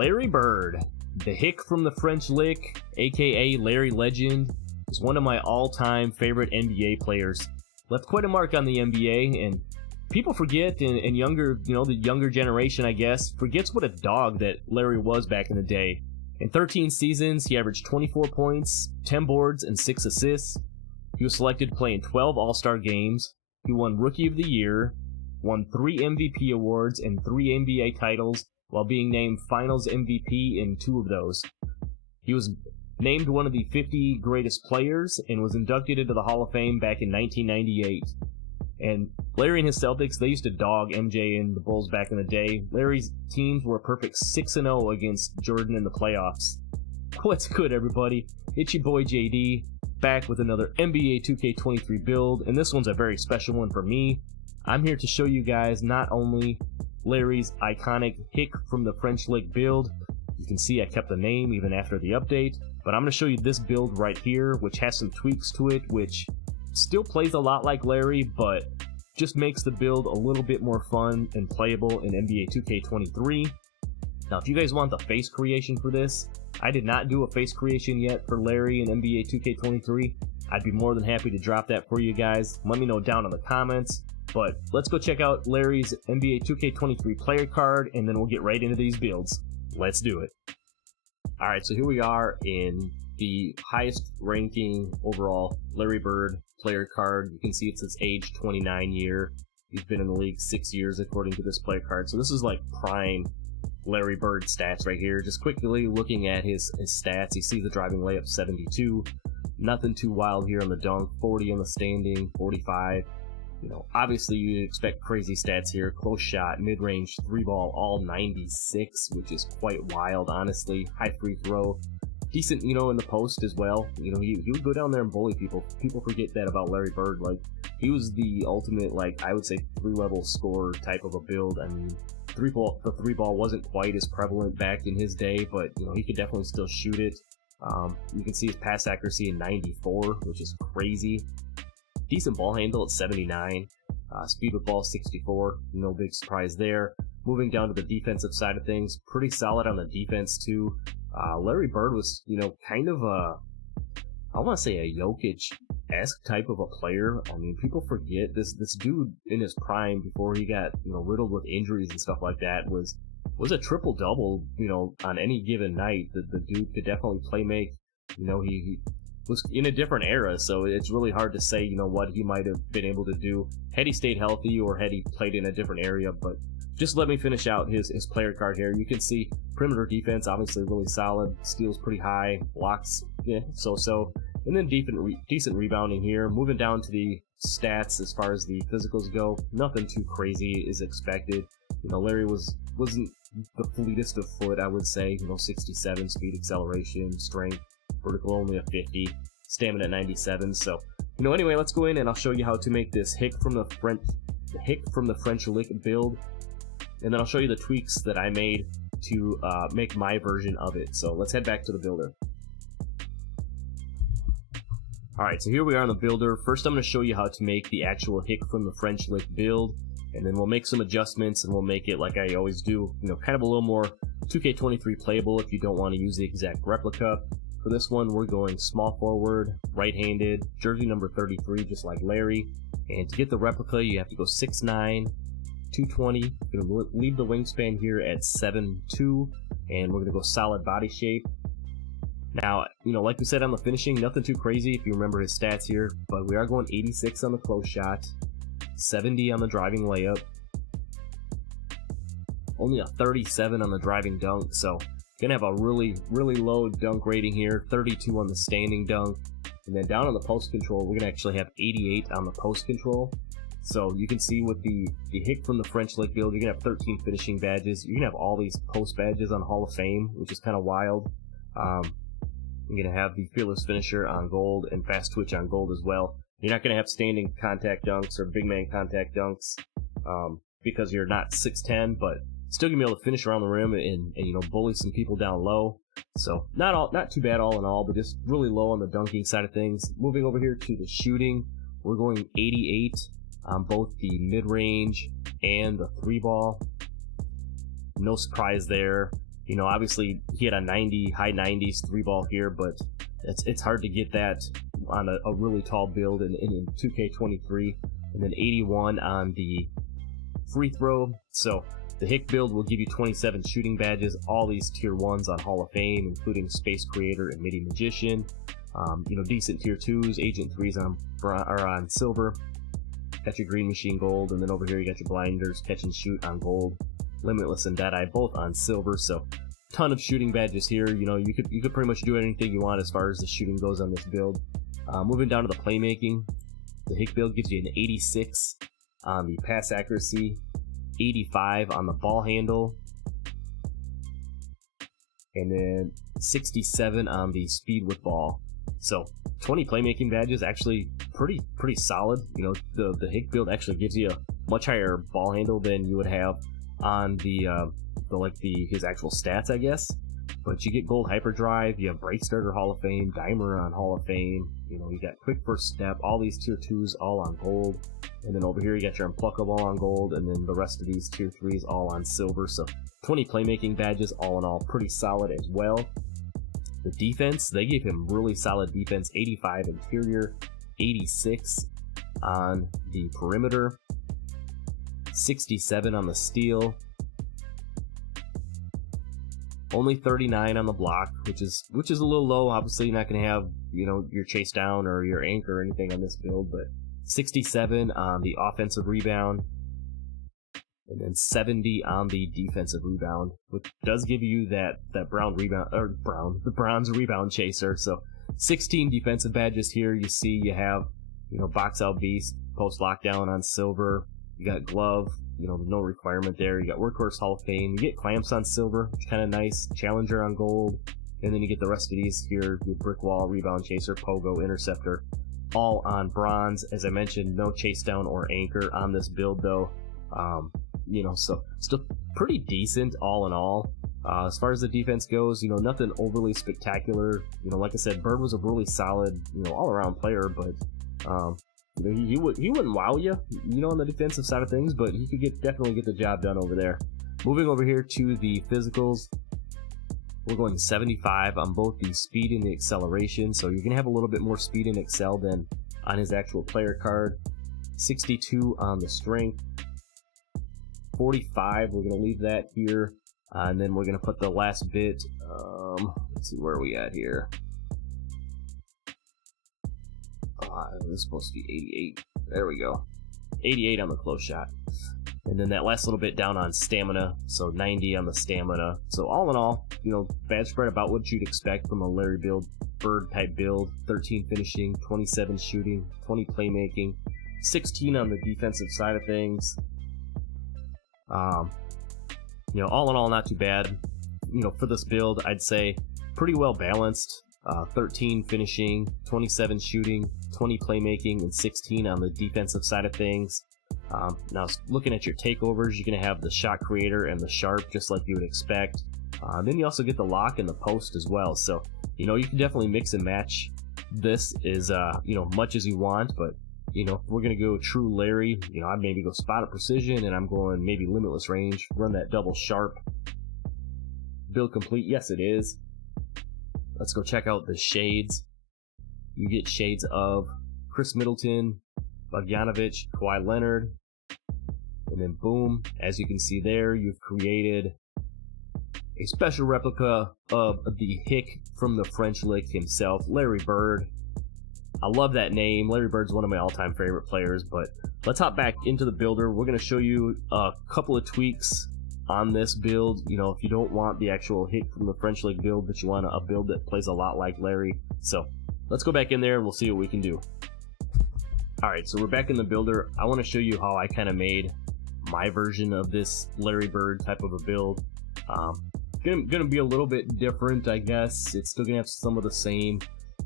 Larry Bird, the Hick from the French Lick, aka Larry Legend, is one of my all-time favorite NBA players. Left quite a mark on the NBA, and people forget, and younger, the younger generation, I guess, forgets what a dog that Larry was back in the day. In 13 seasons, he averaged 24 points, 10 boards, and 6 assists. He was selected to play in 12 All-Star games. He won Rookie of the Year, won 3 MVP awards and 3 NBA titles, while being named Finals MVP in 2 of those. He was named one of the 50 greatest players and was inducted into the Hall of Fame back in 1998. And Larry and his Celtics, they used to dog MJ and the Bulls back in the day. Larry's teams were a perfect 6-0 against Jordan in the playoffs. What's good, everybody? It's your boy JD, back with another NBA 2K23 build, and this one's a very special one for me. I'm here to show you guys not only Larry's iconic Hick from the French Lick build. You can see I kept the name even after the update, but I'm going to show you this build right here, which has some tweaks to it, which still plays a lot like Larry, but just makes the build a little bit more fun and playable in NBA 2K23. Now, if you guys want the face creation for this, I did not do a face creation yet for Larry in NBA 2K23. I'd be more than happy to drop that for you guys. Let me know down in the comments. But let's go check out Larry's NBA 2K23 player card, and then we'll get right into these builds. Let's do it. Alright, so here we are in the highest ranking overall Larry Bird player card. You can see it says age 29 year. He's been in the league 6 years according to this player card. So this is like prime Larry Bird stats right here. Just quickly looking at his stats, you see the driving layup 72. Nothing too wild here on the dunk. 40 on the standing, 45. Obviously you expect crazy stats here. Close shot, mid-range, 3-ball, all 96, which is quite wild, honestly. High free throw. Decent, in the post as well. He would go down there and bully people. People forget that about Larry Bird. Like, he was the ultimate, I would say, 3-level scorer type of a build. I mean, the 3-ball wasn't quite as prevalent back in his day, but, he could definitely still shoot it. You can see his pass accuracy in 94, which is crazy. Decent ball handle at 79, speed with ball 64, no big surprise there. Moving down to the defensive side of things, pretty solid on the defense too. Larry Bird was, kind of I want to say a Jokic-esque type of a player. I mean, people forget this dude in his prime before he got, riddled with injuries and stuff like that was a triple-double, on any given night. The dude could definitely play make. He was in a different era, so it's really hard to say, what he might have been able to do had he stayed healthy or had he played in a different area. But just let me finish out his player card here. You can see perimeter defense, obviously really solid. Steals pretty high. Blocks, so-so. And then decent rebounding here. Moving down to the stats as far as the physicals go, nothing too crazy is expected. Larry wasn't the fleetest of foot, I would say. 67 speed, acceleration, strength. Vertical only a 50, stamina at 97. So, anyway, let's go in and I'll show you how to make this Hick from the French Lick build, and then I'll show you the tweaks that I made to make my version of it. So let's head back to the builder. Alright, so here we are on the builder. First I'm going to show you how to make the actual Hick from the French Lick build, and then we'll make some adjustments and we'll make it like I always do, kind of a little more 2K23 playable if you don't want to use the exact replica. For this one, we're going small forward, right-handed, jersey number 33, just like Larry. And to get the replica, you have to go 6'9", 220. You're going to leave the wingspan here at 7'2", and we're going to go solid body shape. Now, like we said on the finishing, nothing too crazy if you remember his stats here, but we are going 86 on the close shot, 70 on the driving layup, only a 37 on the driving dunk, so gonna have a really low dunk rating here, 32 on the standing dunk, and then down on the post control, we're gonna actually have 88 on the post control. So you can see with the Hick from the French Lick build, you're gonna have 13 finishing badges. You're gonna have all these post badges on Hall of Fame, which is kind of wild. You're gonna have the Fearless Finisher on gold and Fast Twitch on gold as well. You're not gonna have standing contact dunks or big man contact dunks because you're not 6'10", but still gonna be able to finish around the rim and bully some people down low. So not too bad all in all, but just really low on the dunking side of things. Moving over here to the shooting, we're going 88 on both the mid-range and the 3-ball. No surprise there. You know, obviously he had a 90, high 90s 3-ball here, but it's hard to get that on a really tall build in 2K23. And then 81 on the free throw. So the Hick build will give you 27 shooting badges, all these tier 1s on Hall of Fame, including Space Creator and MIDI Magician. You know, decent tier 2s, Agent 3s are on silver. Got your Green Machine gold, and then over here you got your Blinders, Catch and Shoot on gold, Limitless and Deadeye both on silver. So ton of shooting badges here. You know, you could pretty much do anything you want as far as the shooting goes on this build. Moving down to the playmaking, the Hick build gives you an 86 on the pass accuracy, 85 on the ball handle, and then 67 on the speed with ball. So 20 playmaking badges, actually pretty solid. You know, the Hick build actually gives you a much higher ball handle than you would have on his actual stats, I guess. But you get gold hyperdrive, you have Break Starter Hall of Fame, Dimer on Hall of Fame, you know, you got quick first step, all these tier 2s all on gold, and then over here you got your Unpluckable on gold, and then the rest of these tier 3s all on silver. So 20 playmaking badges, all in all pretty solid as well. The defense, they gave him really solid defense, 85 interior, 86 on the perimeter, 67 on the steal, only 39 on the block, which is a little low. Obviously, you're not going to have, you know, your chase down or your anchor or anything on this build, but 67 on the offensive rebound, and then 70 on the defensive rebound, which does give you that bronze rebound chaser. So 16 defensive badges here. You see, you have, you know, Box Out Beast, Post Lockdown on silver. You got Glove, you know, no requirement there. You got Workhorse Hall of Fame. You get Clamps on silver, which is kind of nice. Challenger on gold. And then you get the rest of these here with Brick Wall, Rebound Chaser, Pogo, Interceptor, all on bronze. As I mentioned, no chase down or anchor on this build though. You know, so still pretty decent all in all. As far as the defense goes, you know, nothing overly spectacular. You know, like I said, Bird was a really solid, you know, all around player, but you know, he wouldn't wow you, you know, on the defensive side of things, but he could definitely get the job done over there. Moving over here to the physicals, we're going 75 on both the speed and the acceleration, so you're gonna have a little bit more speed and excel than on his actual player card. 62 on the strength, 45, we're gonna leave that here, and then we're gonna put the last bit, let's see, where are we at here? This is supposed to be 88. There we go. 88 on the close shot. And then that last little bit down on stamina, so 90 on the stamina. So all in all, you know, badge spread about what you'd expect from a Larry Bird type build. 13 finishing, 27 shooting, 20 playmaking, 16 on the defensive side of things. You know, all in all, not too bad. You know, for this build, I'd say pretty well balanced. 13 finishing, 27 shooting, 20 playmaking, and 16 on the defensive side of things. Now, looking at your takeovers, you're going to have the Shot Creator and the Sharp, just like you would expect. Then you also get the Lock and the Post as well. So, you know, you can definitely mix and match this as, you know, much as you want. But, you know, if we're going to go true Larry, you know, I'd maybe go Spot of Precision, and I'm going maybe Limitless Range, run that double Sharp. Build complete, yes it is. Let's go check out the shades. You get shades of Chris Middleton, Bogdanovic, Kawhi Leonard, and then boom, as you can see there, you've created a special replica of the Hick from the French Lick himself, Larry Bird. I love that name. Larry Bird's one of my all-time favorite players, but let's hop back into the builder. We're going to show you a couple of tweaks on this build. You know, if you don't want the actual Hick from the French Lick build, but you want a build that plays a lot like Larry. So let's go back in there and we'll see what we can do. Alright, so we're back in the builder. I want to show you how I kind of made my version of this Larry Bird type of a build. Gonna be a little bit different, I guess. It's still gonna have some of the same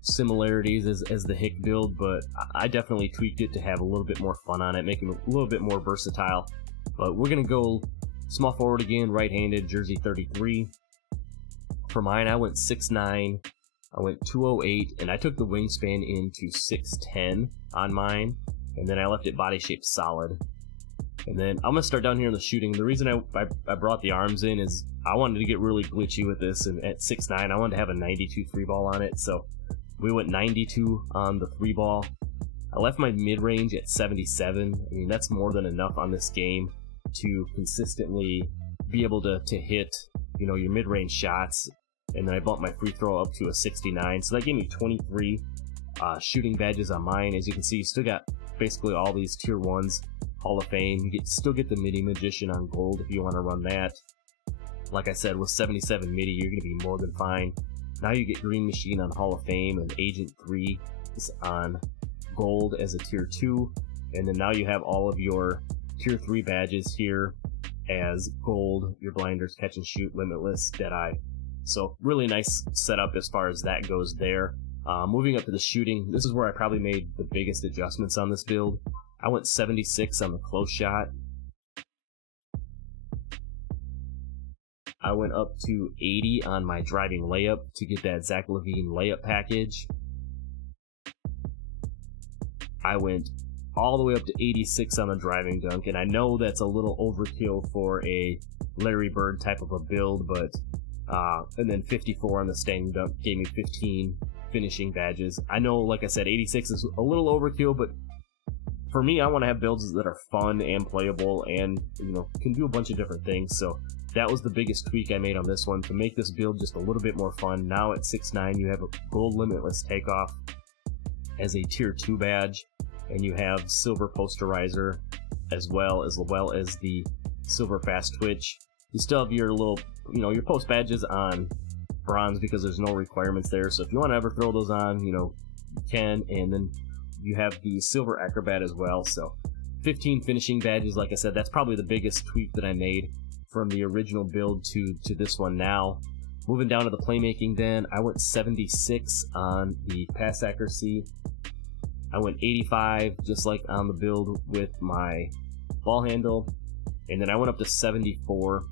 similarities as the Hick build, but I definitely tweaked it to have a little bit more fun on it, make him a little bit more versatile. But we're gonna go small forward again, right-handed, jersey 33. For mine, I went 6'9", I went 208, and I took the wingspan into 6'10" on mine, and then I left it body shape solid. And then I'm gonna start down here in the shooting. The reason I brought the arms in is I wanted to get really glitchy with this, and at 6'9", I wanted to have a 92 3 ball on it, so we went 92 on the 3 ball. I left my mid-range at 77. I mean, that's more than enough on this game to consistently be able to hit, you know, your mid-range shots. And then I bumped my free throw up to a 69, so that gave me 23 shooting badges on mine. As you can see, you still got basically all these tier 1s, Hall of Fame. You still get the Midi Magician on gold if you want to run that. Like I said, with 77 Midi, you're going to be more than fine. Now you get Green Machine on Hall of Fame, and Agent 3 is on gold as a tier 2. And then now you have all of your tier 3 badges here as gold, your blinders, catch and shoot, limitless, Deadeye. So really nice setup as far as that goes there. Moving up to the shooting, this is where I probably made the biggest adjustments on this build. I went 76 on the close shot. I went up to 80 on my driving layup to get that Zach LaVine layup package. I went all the way up to 86 on the driving dunk, and I know that's a little overkill for a Larry Bird type of a build, but and then 54 on the standing dunk gave me 15 finishing badges. I know, like I said, 86 is a little overkill, but for me, I want to have builds that are fun and playable and, you know, can do a bunch of different things. So that was the biggest tweak I made on this one to make this build just a little bit more fun. Now at 6'9", you have a gold limitless takeoff as a tier 2 badge, and you have silver posterizer as well as the silver fast twitch. You still have your little, you know, your post badges on bronze because there's no requirements there. So if you want to ever throw those on, you know, you can. And then you have the silver acrobat as well. So 15 finishing badges. Like I said, that's probably the biggest tweak that I made from the original build to this one now. Moving down to the playmaking, then I went 76 on the pass accuracy. I went 85 just like on the build with my ball handle, and then I went up to 74.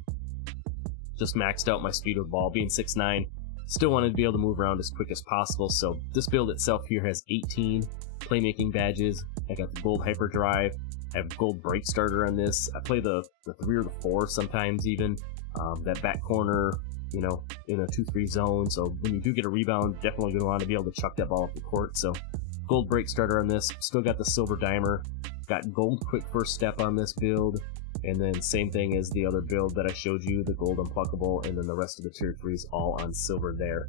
Just maxed out my speed with ball. Being 6'9", still wanted to be able to move around as quick as possible. So this build itself here has 18 playmaking badges. I got the gold hyperdrive. I have gold break starter on this. I play the 3 or the 4 sometimes even. That back corner, you know, in a 2-3 zone. So when you do get a rebound, definitely going to want to be able to chuck that ball off the court. So gold break starter on this. Still got the silver dimer. Got gold quick first step on this build. And then same thing as the other build that I showed you, the gold unpluckable, and then the rest of the tier 3s all on silver there.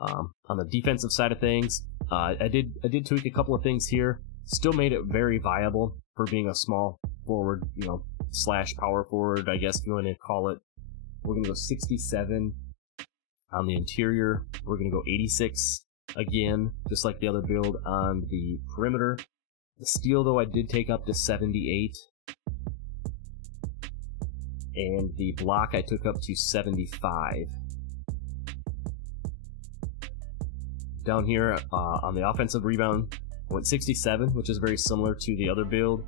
On the defensive side of things, I did tweak a couple of things here. Still made it very viable for being a small forward, you know, slash power forward, I guess if you want to call it. We're going to go 67 on the interior. We're going to go 86 again, just like the other build on the perimeter. The steal, though, I did take up to 78. And the block I took up to 75. Down here on the offensive rebound, I went 67, which is very similar to the other build.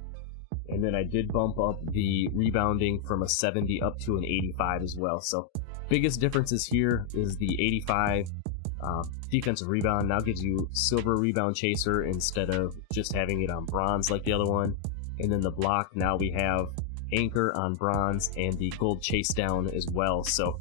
And then I did bump up the rebounding from a 70 up to an 85 as well. So biggest differences here is the 85 defensive rebound now gives you silver rebound chaser instead of just having it on bronze like the other one. And then the block, now we have anchor on bronze and the gold chase down as well. So,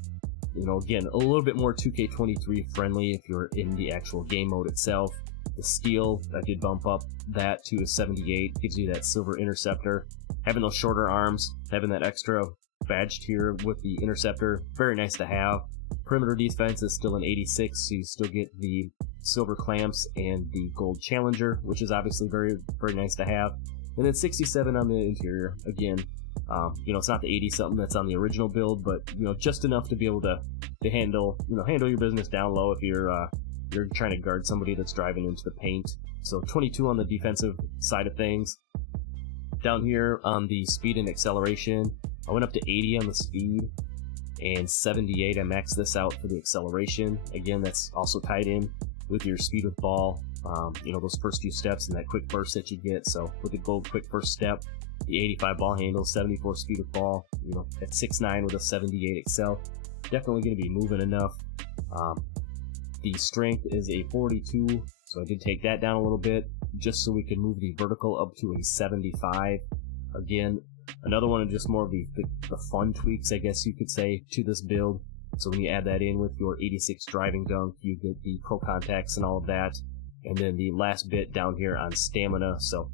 you know, again, a little bit more 2K23 friendly if you're in the actual game mode itself. The steal, I did bump up that to a 78, gives you that silver interceptor. Having those shorter arms, having that extra badge tier with the interceptor, very nice to have. Perimeter defense is still an 86, so you still get the silver clamps and the gold challenger, which is obviously very, very nice to have. And then 67 on the interior, again. You know, it's not the 80 something that's on the original build, but you know, just enough to be able to handle your business down low if you're trying to guard somebody that's driving into the paint. So 22 on the defensive side of things. Down here on the speed and acceleration, I went up to 80 on the speed and 78. I maxed this out for the acceleration. Again, that's also tied in with your speed with ball. You know, those first few steps and that quick burst that you get. So with the gold quick first step, the 85 ball handle, 74 speed with ball, you know, at 6'9" with a 78 excel, definitely going to be moving enough. The strength is a 42, so I did take that down a little bit just so we can move the vertical up to a 75. Again, Another one of just more of the fun tweaks, I guess you could say, to this build. So when you add that in with your 86 driving dunk, you get the pro contacts and all of that. And then the last bit down here on stamina. So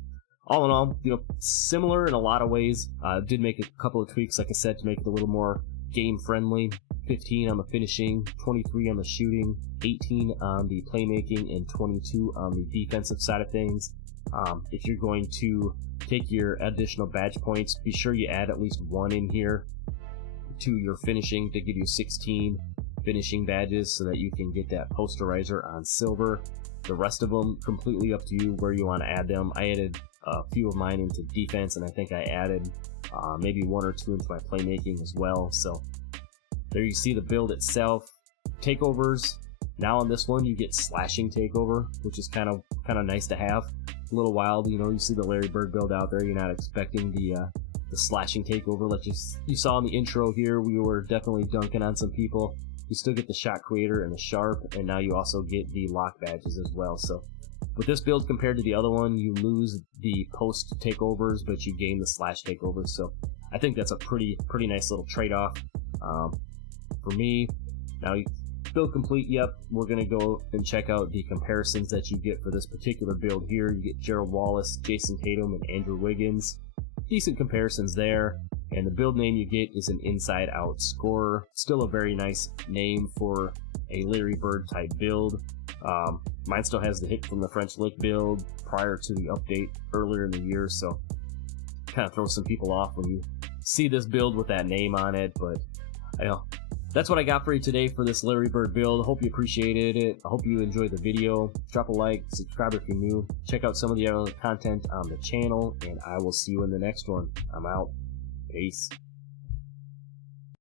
all in all, similar in a lot of ways. Did make a couple of tweaks, like I said, to make it a little more game friendly. 15 on the finishing, 23 on the shooting, 18 on the playmaking, and 22 on the defensive side of things. If you're going to take your additional badge points, be sure you add at least one in here to your finishing to give you 16 finishing badges so that you can get that posterizer on silver. The rest of them completely up to you where you want to add them. I added a few of mine into defense, and I think I added maybe 1 or 2 into my playmaking as well. So there you see the build itself. Takeovers. Now on this one you get slashing takeover, which is kind of nice to have. A little wild, you see the Larry Bird build out there. You're not expecting the slashing takeover like you saw in the intro here. We were definitely dunking on some people. You still get the shot creator and the sharp, and now you also get the lock badges as well. So with this build compared to the other one, you lose the post takeovers, but you gain the slash takeovers. So I think that's a pretty nice little trade-off for me. Now build complete. Yep, we're gonna go and check out the comparisons that you get for this particular build here. You get Gerald Wallace, Jason Tatum, and Andrew Wiggins. Decent comparisons there. And the build name you get is an inside out scorer. Still a very nice name for a Larry Bird type build. Mine still has the Hick from the French Lick build prior to the update earlier in the year, so kind of throws some people off when you see this build with that name on it. But that's what I got for you today for this Larry Bird build. Hope you appreciated it. I hope you enjoyed the video. Drop a like, subscribe if you're new. Check out some of the other content on the channel, and I will see you in the next one. I'm out. Peace.